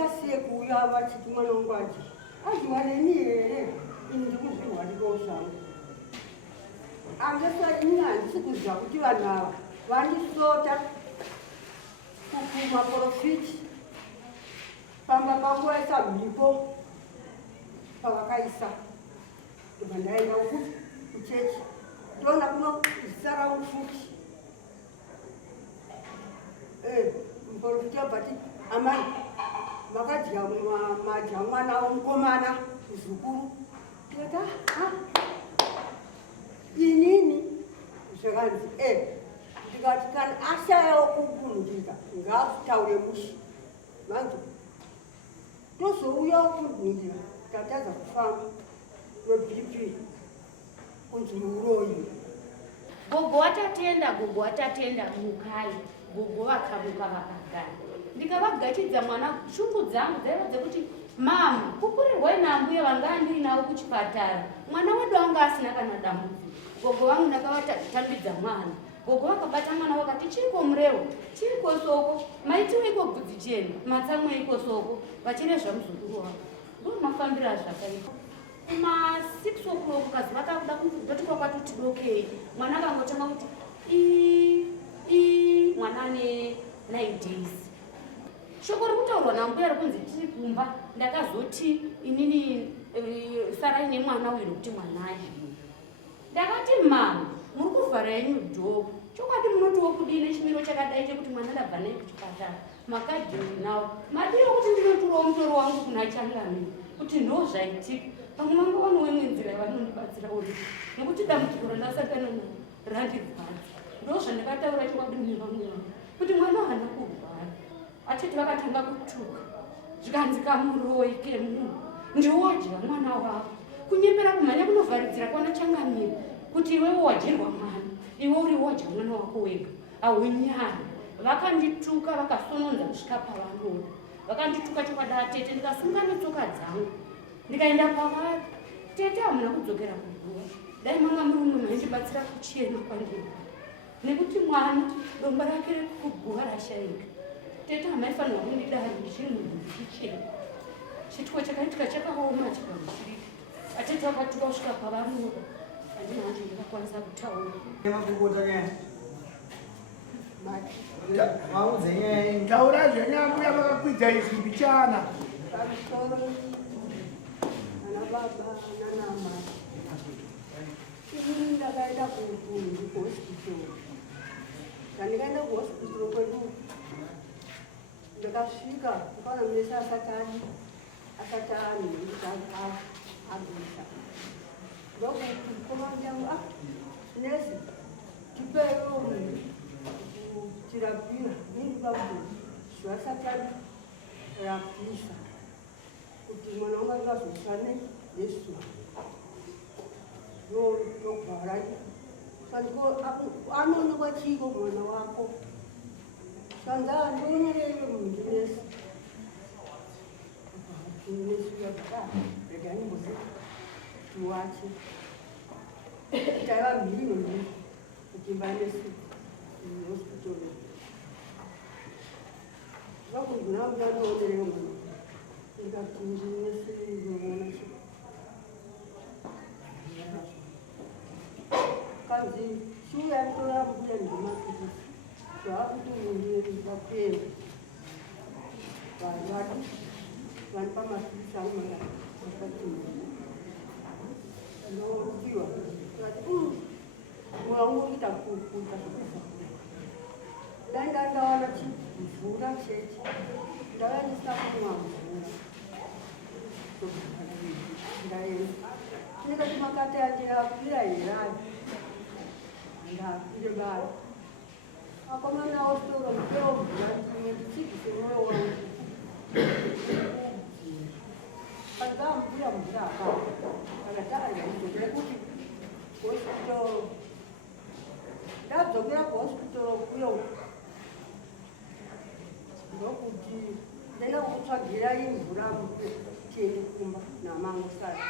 ndakasiye kuuya vachiti mwana wangu achi aziwaneni here ini ndikuzvirwa ndikosvangu andesa ini handisi kuziva kuti vanhu ava vandisota kumaprofiti pamba pangoisa mhipo pavakaisa ndobva ndaenda kuchechi ndoona kuno zisara ufuti muprofiti abvati amai vakadya madya mwana womukomana zukuru ndikati inini zvakanzi ndikati kana ashayawo kubvunzika ngaataure mushi vanzi tozouyawo kubvunzira tatadza kufamba webp kunzi uroyi gogo watatenda mukai gogo vakamuka vakagara ndikavagachidza mwana shungu dzangu dzaiva dzekuti mama kukurirwai nambuya vanga ndiinawo kuchipatara mwana wedu anga asina kana dambudziko gogo vangu ndakavatambidza mwana gogo vakabata mwana vakati chiriko murewo chiriko soko maitiweiko bvudzi chena matsamweiko soko vachirezva muzukuru wavo ndomafambira zvakaita kuma6 o'clock kazi vakakuda kutotikwa kwatotidokei mwana akangotanga kuti mwana ane 9 days shoko rikutaurwa nambuya rikunzi tiri kumba ndakazoti inini sarai nemwana uyu nokuti mwana azvii ndakati mama muri kuvhara yenyu dhoo chokwadi munotiwo kudii chimiro chakadai chekuti mwana ndabva naye kuchipatara makadhini nawo madiro kuti ndinoturawo mutoro wangu kuna changamini kuti ndo zvaitika pamwe mangu vanoweimwe nzira yavanondibatsira uri nekuti dambudziko randasakana naro randirwadza ndo zvandakataura chokwadi mune vamwe vangu kuti mwana hana kurwara achiti vakatanga kutuka zvikanzi kamuroike munhu ndiwodya mwana wavo kunyepera kumhanya kunovharidzira kwana changamira kuti iwewo wadyirwa mwana iwe uri wodya mwana wako wega haunyari vakandituka vakasononza kusvika pavanoda vakandituka chokwada tete ndikasunga netsoka dzangu ndikaenda pavari tete hamuna kudzokera kuguva dai manga murume maindibatsira kuchena kwandiri nekuti mwana domba rake rekuguva rashaika tete hamaifanirwa kundidari ndichimuchichena chitwo chakaitika chakaoma chikamuchirika atete vakatuka kusvika pavanoda handina hanzi ndikakwanisa kutaura taura zvenyambuya vakakwidza izvi mbichana baba nanamai ini ndakaenda kuhospital ndandikaenda kuhospital kwedu ndakasvika ndikaona mese asati agisa ndokuti mukomana yangu nesi tipeiwo kutirapira nindibakuti zvasati arapisa kuti mwana wangu angazosane Yesu nogara anoonekwa chiko mwana wako saka ndionyereyo munhu regai mbozi tiwache taiva mhiri kuti mbanesi hospital vakuguna kudanoonereyo mwana kanzi shuya ntora mbuya ndimapirisi zvakuti munhu vapenda vanhu vanipa mapirisi angu akati ndorukiwa ati mwoyo wangu uita kukuta dai ndandawana chimvura chechi ndava ndisina kumwa mvura ndaenda ndikati makati achirapira herani ndapire bari akomana ostora mupeo mvura ndimwe ndichigise mwoyo wangu pandamvura mvura apapo akataaaidzokera kuti hospital ndadzokera kuhospital kuyo ndokuti ndenda kutsvagira imvura tiende kumba namangu sati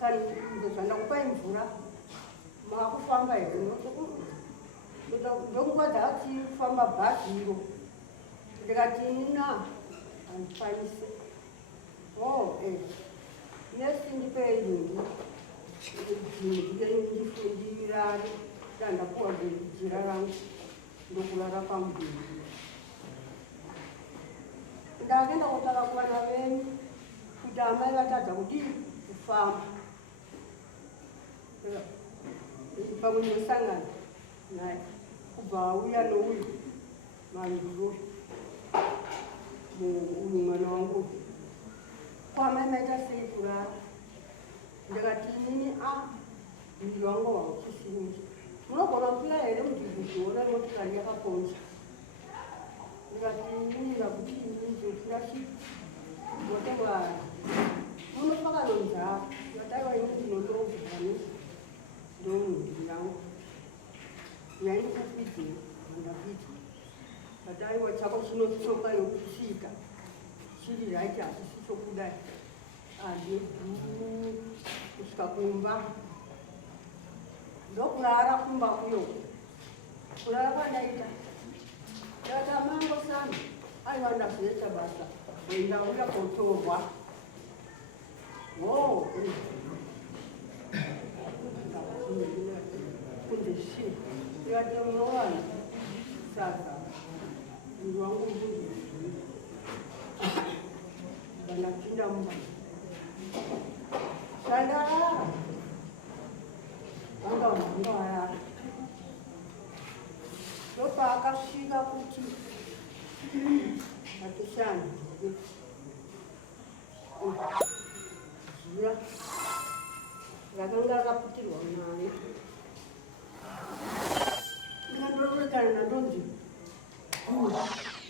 kani zvandakupa imvura makufamba here ndokuva dzaachifamba bhazi iro ndikati nina andifayise nesindipeyingi ndifundilali dandakuwa jira rangu ndokulala pambili ndagenda kutala kuwana venu kuti amai vatadza kuti kufamba pamwe nosangana naye kubva auya nouyu manduro mwana wangu kwamai maita sei kurara ndikati inini muviri wangu hauchisimbi munogona kupira here mudhibhudziona motikari yakaponja ndikati inini kuti ndizopira chii moteva munofakanonzaa mataiwa ini ndinondorogani ndomuviri yangu yaindikupidze andapidza mataiwa chako chinosoka yokusvika chiri raiti hasisi chokudai andibhuu kusvika kumba ndokurara kumba kuyo kurara kwandaita ndata mango sana aiwa ndazoita basa ndauya kotorwa kundeshi ndikati unowana saka muviri wangu ndandapinda mumba shandara vangavangavayara ndopaakasvika kuti atishandi zuva rakanga rakaputirwa naye ndikandororekana nandonzi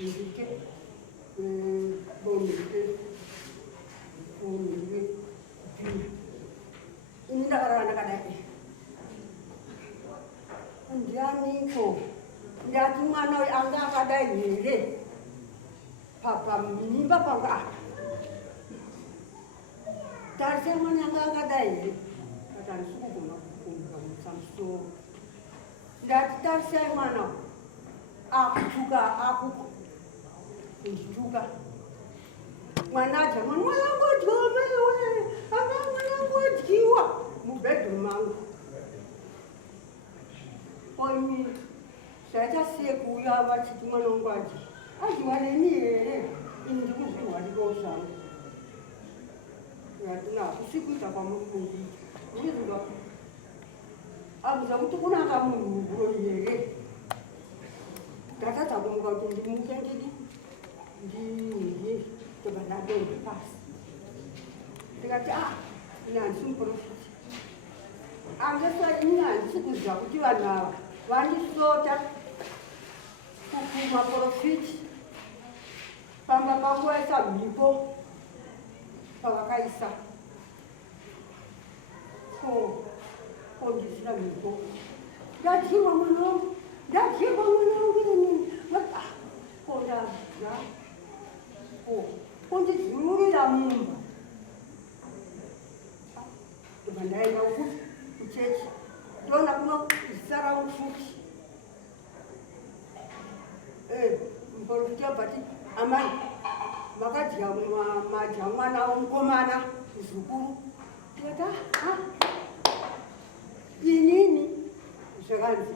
ndike bomike bomike ini ndakarara ndakadai ndianiko ndati mwana uyu anga akadai here pamimba pangu tarise mwana anga akadai here kati handisukugona kukumbuka musamusoro ndati tarisai mwana akutuka akuku kundituka mwana aja mwana wangu odyomewe anga mwana wangu odyiwa mubhedroom mangu oimi zvaitasiye kuuya vachiti mwana wangu adyiwa neni here ini ndikuzvirwa ndikosvangu yatina kusikuita kwamuri kundiita uiziva abvisa kuti kunaka munhu muguroi here ndatadza kumuka kuti ndimuke ndidye tobva ndadonge pasi ndikati ini handisi muprofiti angesa ini handisi kuziva kuti vanhu ava vandisota kumaprofiti pamba panguvaisa mhipo pavakaisa kondisira mhipo ndadyiwa mwana wangu ndadyiwa mwana wangu inini kondadya kondidzururira mumba ndobva ndaenda kuchechi ndoona kuno zisara upfupi muprofiti abvati amai vakadya madya mwana womukomana zukuru ndikati inini zvakanzi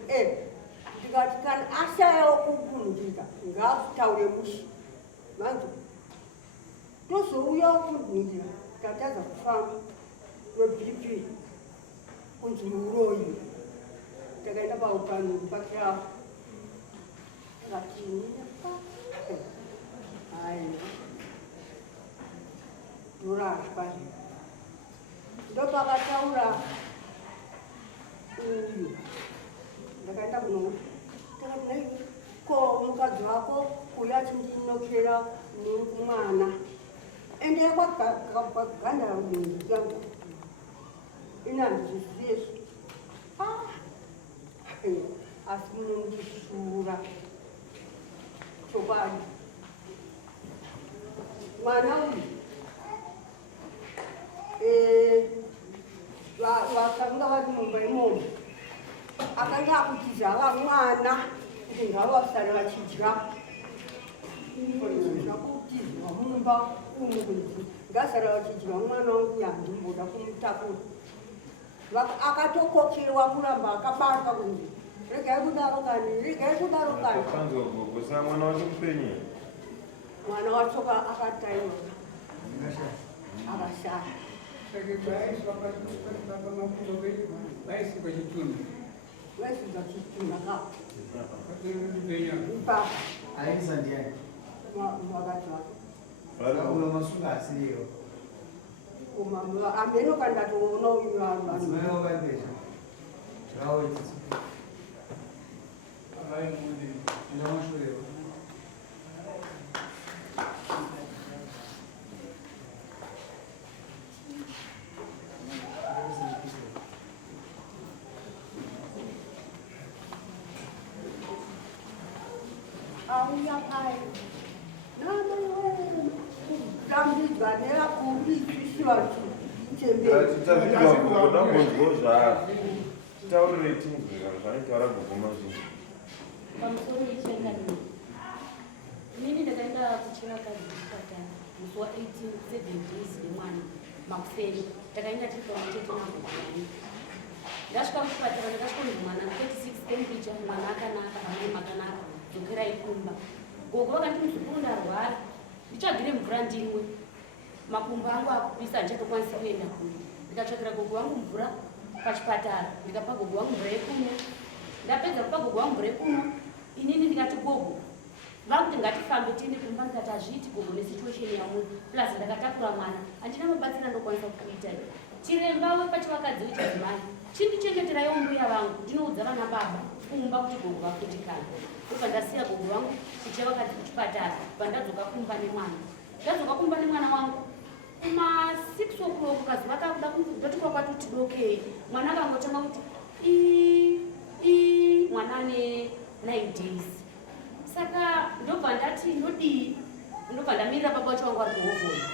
ndikati kana ashayawo kugunhika ngaataure mushi manzo tozouyawo kugunhira tatadza kufamba webp kunzi uroyi takaenda paupanhu pakiravo akati hai ndorashwa ndopakataura uyu ndakaenda kuno takati ko mukadzi wako uyu achindinokera mwana ende kwaganda munhu yangu inandizviziyesu asi munondisura chokwadi mwana uyu vakanga vari mumba imomo akanga akutiza ava mwana kuti ngavo vasare vachidya ndinoza kutizwa mumba umudzi ngazara vachidyiwa mwana wangu yandimboda kumutakura akatokokerwa kuramba akabatwa kunzi regai kudaro kani regai kudaro kani kanzwa mwana wacho mupenyu mwana wacho akataiwa akashaya vaisudza chitunda kao mpaka aisa ndiani wakati wake uyo masunga asiriyo ameno kandatoona zimayokandesha zvawetisa ndamashurewa auya pai dambidzwa nerakubisisivatu titazvitaonzwa titaurire tinzwira zvanetaura gogoma zvinhu pamusoro yechenganiro inini ndakaenda kuchivakadzi kuchipatara musi wa18 7 days nemwana makuseni takaenda tiri pamwe chete nagogomani ndasvika kuchipatara ndakasvika mwana 36 temperature mwana akanaka amai makanaka dzokerai kumba gogo vakati muzukuru ndarwara ndichagire mvura ndimwe makumbo angu akupisa handichatokwanisi kuenda kune ndikatsvakira gogo vangu mvura pachipatara ndikapa gogo vangu mvura yekunwa ndapedza kupa gogo vangu mvura yekunwa inini ndikati gogo vakuti ngatifambe tiende kumba ndikati hazviiti gogo nesituation yamwe plus ndakatakura mwana handina mabatsira ndokwanisa kuita chiremba wepachivakadzi wechidzimai chindichengeteraiwo mbuya vangu ndinoudza vana baba kumba kuti gogo vakutikana ndobva ndasiya gogo vangu kuchivakadzi kuchipatara pandadzoka kumba nemwana ndadzoka kumba nemwana wangu kuma 6 o'clock kazuva kakuda ndotikwa kwatotidokei mwana akangotanga kuti mwana ane 9 days saka ndobva ndati ndodii ndobva ndamirira baba wacho wangu ari kuhovhona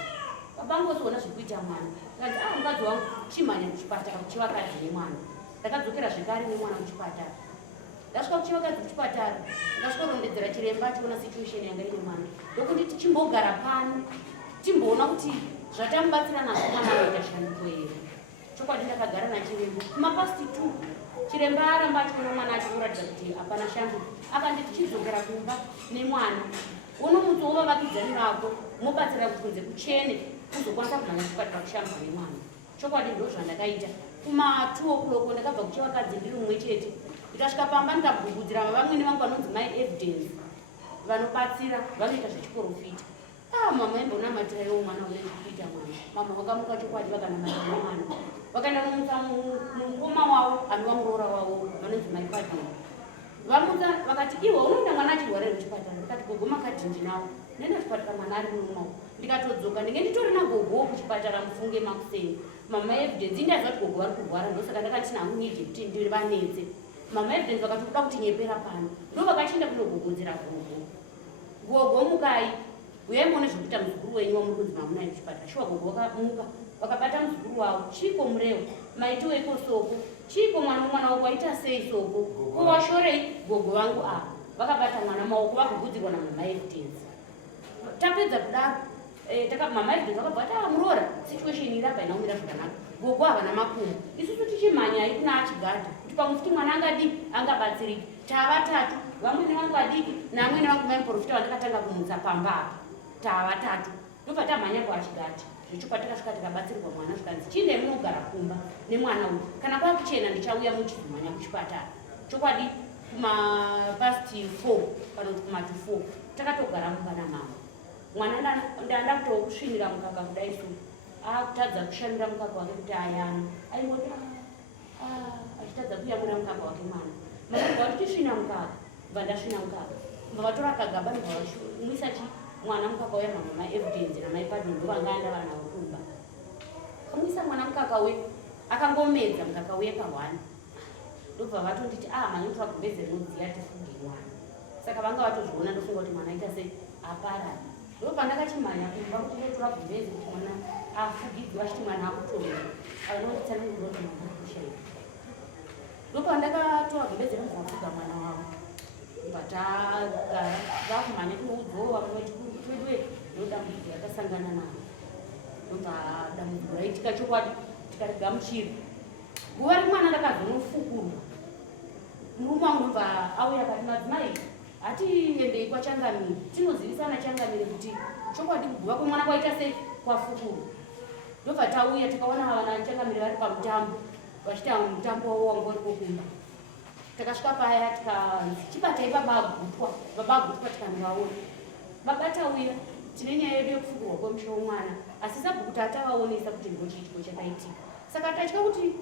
baba angu ozoona zvekuita mwana ndikati mukadzi wangu chimhanya kuchipatara kuchivakadzi nemwana ndakadzokera zvekare nemwana kuchipatara ndasvika kuchivakadzi kuchipatara ndasvika kurondedzera chiremba chiona situation yanga ine mwana ndokunditi chimbogara pano timboona kuti zvatamubatsira nazvo mwana anoita shanduko here chokwadi ndakagara nachiremba kumapasti 2 chiremba aramba achiona mwana achikuratidza kuti hapana shanduko akanditi chidzokera kumba nemwana unomutsi wovavakidzani rako mobatsira kuti kunze kuchene kuzokwanisa kumhanya kuchipatara kushambuka nemwana chokwadi ndo zvandakaita kuma 2 o'clock ndakabva kuchivakadzi ndiri mumwe chete ndikasvika pamba ndikabvugudzira vamwene vangu vanonzi my evidence vanobatsira vanoita zvechiprofita mama imbonamatirawo mwana unezvekuita mwana mama vakamuka chokwadi vakanamatira mwana vakaenda nomutsa mukoma wavo anova muroora wavo vanonzi my padeni vamutsa vakati iwe unoenda mwana achirwarira kuchipatara ndikati gogo makadhi ndinawo ndaenda kuchipatara mwana ari murumawo ndikatodzoka ndinge nditori nagogo kuchipatara mufunge makuseni mama evidence indaziva kuti gogo vari kurwara ndosaka ndakati namunidi kuti ndivanetse mama evidence vakati kuda kuti nyepera pano ndo vakachienda kunogogonzera gogo mukai uyai muone zvekuita muzukuru wenyu wamuri kunzi mamunai kuchipatara shuwa gogo vakamuka vakabata muzukuru wavo chiko murewo maiti weko soko chiko mwana wako waita sei soko kuwashorei gogo vangu apa vakabata mwana maoko vakugudzirwa namama evidence tapedza kudaro mama evidence vakabva muroora situation iri apa inaumira zvakanaka gogo havana makumbo isusu tichimhanyai kuna achigadha kuti pamufuti mwana angadi angabatsiriki tavatatu vamwene vangu vadiki namwene vangu maiprofita vandakatanga kumutsa pamba apa tavatatu ndobva tamhanya kuachigadha zvechokwadi takasvika tikabatsirwa mwana zvikanzi chinde munogara kumba nemwana uyu kana kwakuchena ndichauya muchizimhanya kuchipatara chokwadi kumapasti 4 kana kuti kumati 4 takatogara mumba namama mwana ndanda kutokusvinira mukaka kudai so akutadza kushandira mukaka wake kuti ayana aingoti achitadza kuyamura mukaka wake mwana mama kuti tisvina mukaka bva ndasvina mukaka bva vatora kagaba ndobva mwana mukaka uya mama evidence namaipadhi ndovangaenda vana vokumba kamwisa mwana mukaka we akangomedza mukaka uye pahwani ndobva vatonditi manyutora kumbeze rinodziya tifunge mwana saka vanga vatozviona ndofunga kuti mwana aita sei aparani ndobva ndakachimhanya kumba kuti ndotora kumbeze kuti mwana afugidzwa achiti mwana akutorera anotsananguroti mwana akushaika ndobva ndakatora gumbeze rinobva vafuga mwana wavo ngatagara vakumhanya kunoudzowo vamwe twedu ndodambudziko ratasangana naro ndobva dambudziko raitika chokwadi tikarigamuchira guva remwana rakazonofukurwa murume wangu ndobva auya akati madzimai hatiendei kwachangamiri tinozivisana changamiri kuti chokwadi kuguva kwemwana kwaita sei kwafukurwa ndobva tauya tikaona vana changamiri vari pamutambo vachiita mutambo wavo wanga uri kokumba takasvika paya tikanzi chibatai baba agutwa tikandivaona baba tauya tine nyaya yedu yekufukurwa kwemusho womwana asi sabhuku tatavaonesa kuti ndochiitiko chakaitika saka tatya kuti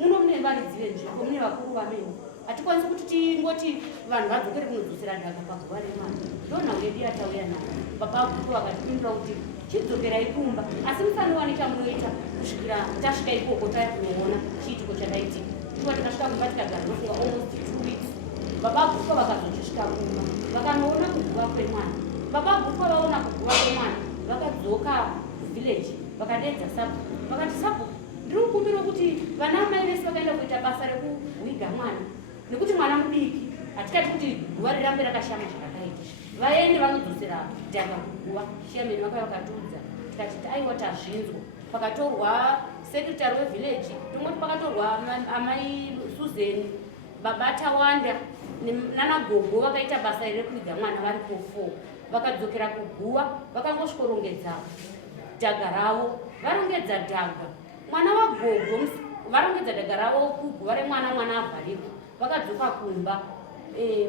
muno mune varidzi venzvimbo mune vakuru vamene hatikwanisi kuti tingoti vanhu vadzokere kunodzosera dhaka paguva remwana ndonhau yedu yatauya nayo baba agutwa vakatipindura kuti chidzokerai kumba asi musanowane chamunoita kusvikira tasvika ikoko taya kunoona chiitiko chakaitika iwa tikasvika kumba tikagara nofunga almost 2 weeks baba agutwa vakazochisvika kumba vakanoona kuguva kwemwana baba agutwa vaona kuguva kwemwana vakadzoka kuvhileji vakadedza sabhuku vakati sabhuku ndiri kukumbira kuti vana mai vese vakaenda kuita basa rekuhwiga mwana nekuti mwana mudiki hatikati kuti guva rirambe rakashama zvakadaita vaende vanodzosera dhaka kuguva shiyameni vakava vakatiudza tikati aiwa tazvinzwa pakatorwa sekretary wevhileji tomoti pakatorwa amai Susan baba Tawanda nanagogo vakaita basa iri rekuhwiga mwana varipo 4 vakadzokera kuguva vakangosvikorongedza dhaga ravo varongedza dhaga mwana wagogo varongedza dhaga ravo kuguva remwana mwana avharirwa vakadzoka kumba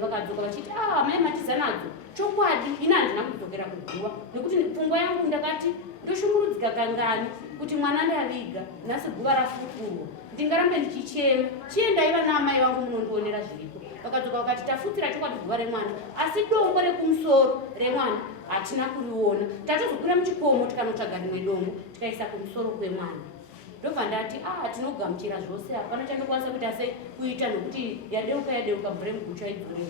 vakadzoka vachiti mai matiza nadzo chokwadi ina handina kudzokera kuguva nekuti pfungwa yangu ndakati ndoshungurudzika kangani kuti mwana ndaviga nhasi guva rafukurwa ndingarambe ndichichema chiendai vana amai vangu munondionera zviripo vakadzoka vakati tafutsira chokwadi guva remwana asi dombo rekumusoro remwana hatina kuriona tatozokwira muchikomo tikanotsvaga rimwe dombo tikaisa kumusoro kwemwana ndobva ndati tinogamuchira zvose hapana chandokwanisa kuita sei kuita nokuti yadeuka mvuremgucha idzorewo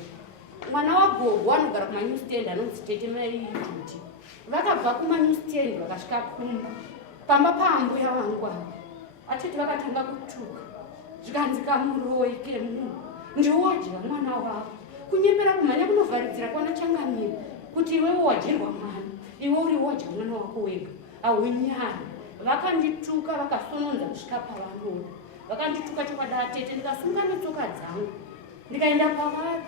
mwana wagogo anogara kumanewstand anonzi tete maijuti vakabva kumanewstand vakasvika kumba pamba paambuya vangu ava atete vakatanga kutuka zvikanzi kamuroike munhu ndiwodya mwana wavo kunyepera kumhanya kunovharidzira kwana changamiri kuti iwewo wadyerwa mwana iwe uri wodya mwana wako wega haunyari vakandituka vakasononza kusvika pavanoda vakandituka chokwada tete ndikasunga netsoka dzangu ndikaenda pavari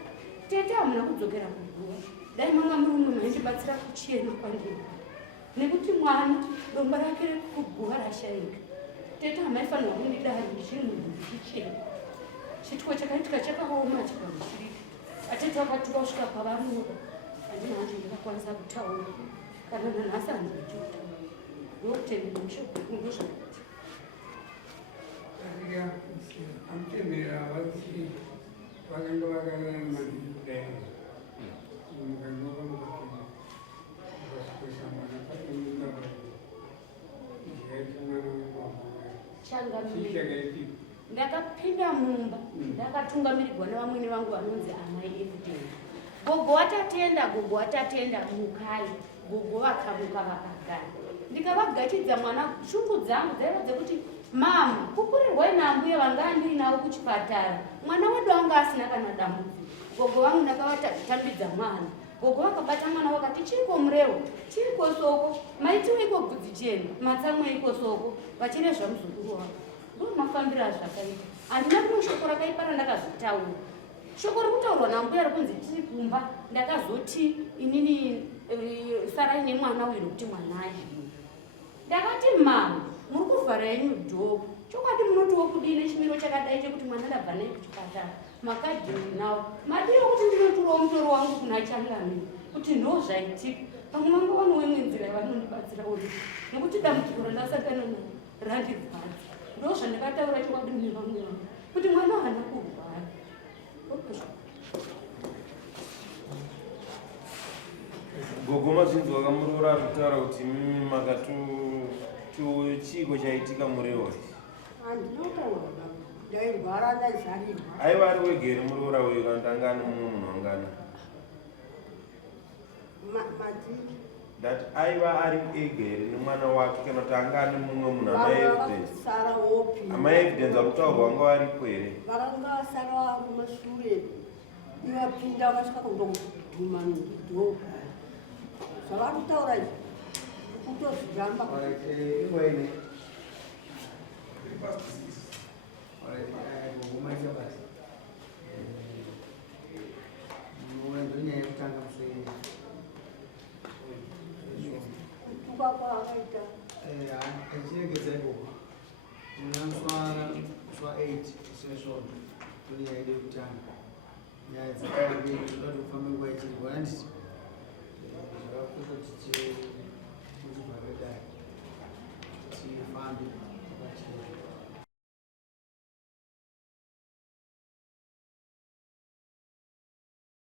tete hamuna kudzokera kuguva dai manga murume maindibatsira kuchena kwandiri nekuti mwana domba rake kuguva rashaika tete hamaifanirwa kundidari ndichinhu ndichichena chitiko chakaitika chakaoma chikamushirika atete vakatuka kusvika pavanoda handina hanzi ndingakwanisa kutaura kana nanhasi handichiutaura ndokutenderwa mushokunda zvakati amtemera vati vanenge vakararama ndikudai ndakapinda mumba ndakatungamirirwa nevamwene vangu vanonzi amai evidence gogo watatenda mukai gogo vakamuka vakagara ndikavagachidza mwana shungu dzangu dzaiva dzekuti mama kukurirwai nambuye vanga andiinavo kuchipatara mwana wedu anga asina kana dambudziko gogo vangu ndakavatambidza mwana gogo vakabata mwana vakati chiriko murewo chiriko soko maitiweiko bvudzi chena matsamweiko soko vachirezva muzukuru wavo ndomafambira zvakaita handina kumwe shoko rakaipara ndakazotaura shoko rikutaurwa nambuya rikunzi tiri kumba ndakazoti inini sarai nemwana uyu nokuti mwana azvino ndakati mama muri kuvhara yenyu dhogo chokwadi munotiwo kudine chimiro chakadai chekuti mwana ndabva naye kuchipatara makadhini nawo madiro kuti ndinoturawo mutoro wangu kuna changamiri kuti ndo zvaitika pamwe vangowanewo imwe nzira yavanondibatsira uri nokuti dambudziko randasangana naro randirwadza ndo zvandakataura chokwadi mune vamwe vangu kuti mwana haana kurwara gogo mazvinzi vakamurora kutaura kuti mimi makatochiko chaitika murewa handinotaura ndairwara ndaizarirwa aiva ari wegere muroora uyu kandangani mumwe munhu wangana madiki that aiva ari egere nemwana wake kana kuti anga ane mumwe munhu vakakusara wopi amaevidence akutaurwa vanga varipo here vakanga vasara mumashure iwapinda vasvika kundoguma mudhorobha zvavari kutaura izvi kutozviramba Ingwene. Kumaisha basi. Ndonya yekutanga muswahili. kutuka kwaakaita Achiregedza ikoko. Swa 8 session. Ndonya yaide kutanga. Nyaya dzakawanda zvoda kufamba nguva ichiripo handiti. Zvakakosha kuti tifambe